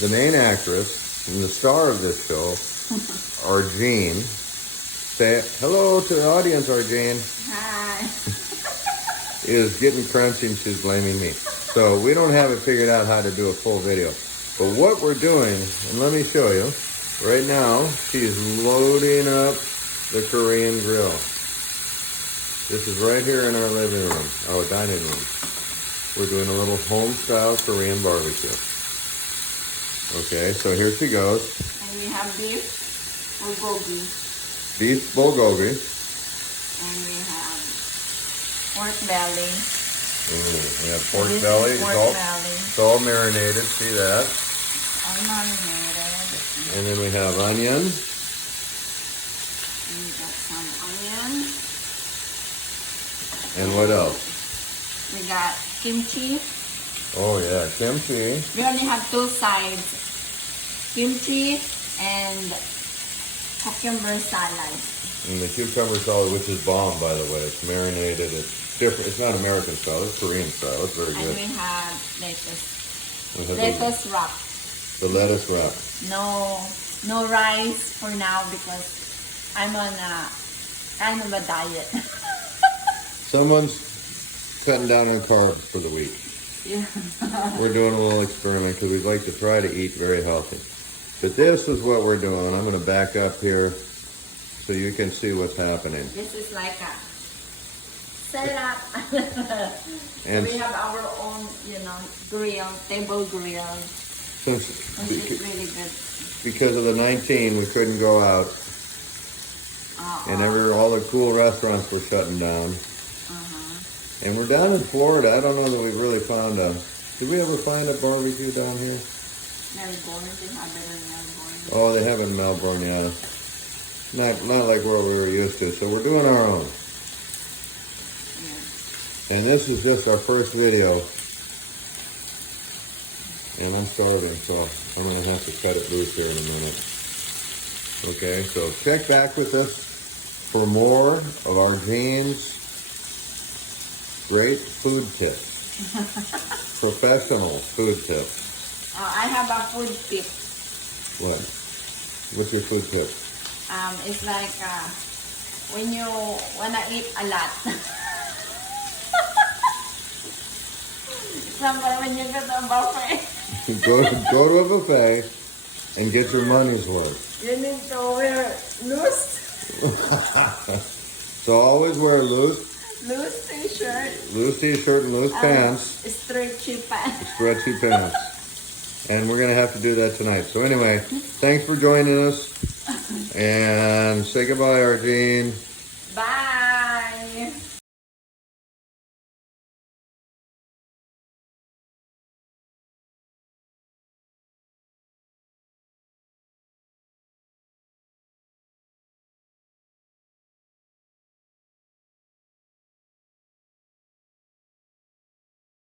the main actress and the star of this show, Arjane. Say hello to the audience, Arjane. Hi. Is getting crunchy and she's blaming me. So we don't have it figured out how to do a full video. But what we're doing, and let me show you, right now she's loading up the Korean grill. This is right here in our living room, our dining room. We're doing a little home-style Korean barbecue. Okay, so here she goes. And we have beef bulgogi. Beef bulgogi. And we have pork belly. Ooh, we have pork belly. It's all marinated, see that? All marinated. And then we have onion. We got some onion. And what else? We got kimchi. Oh yeah, kimchi. We only have two sides. Kimchi and cucumber salad. And the cucumber salad, which is bomb, by the way. It's marinated. It's different. It's not American style. It's Korean style. It's very good. And we have lettuce. We have Lettuce wrap. the lettuce wrap. No rice for now because I'm on a kind of a diet. Someone's cutting down on carbs for the week. Yeah. We're doing a little experiment because we'd like to try to eat very healthy. But this is what we're doing. I'm going to back up here so you can see what's happening. This is like a setup. And we have our own, grill, table grill. since Which is really good. because of the 19, we couldn't go out, and all the cool restaurants were shutting down. And we're down in Florida. I don't know that we really found a. Did we ever find a barbecue down here? Melbourne, they have it in Melbourne. Oh, they have in Melbourne, yeah. Not like what we were used to. So we're doing our own. Yeah. And this is just our first video. And I'm starving, so I'm going to have to cut it loose here in a minute. Okay, so check back with us for more of Arjane's great food tips. Professional food tips. I have a food tip. What? What's your food tip? It's like when you wanna eat a lot. Example, when you go to a buffet. go to a buffet and get your money's worth. You need to wear loose So always wear loose t-shirt and loose pants. Stretchy pants. Stretchy pants. And we're going to have to do that tonight. So anyway, thanks for joining us. And say goodbye, Arjane. Bye.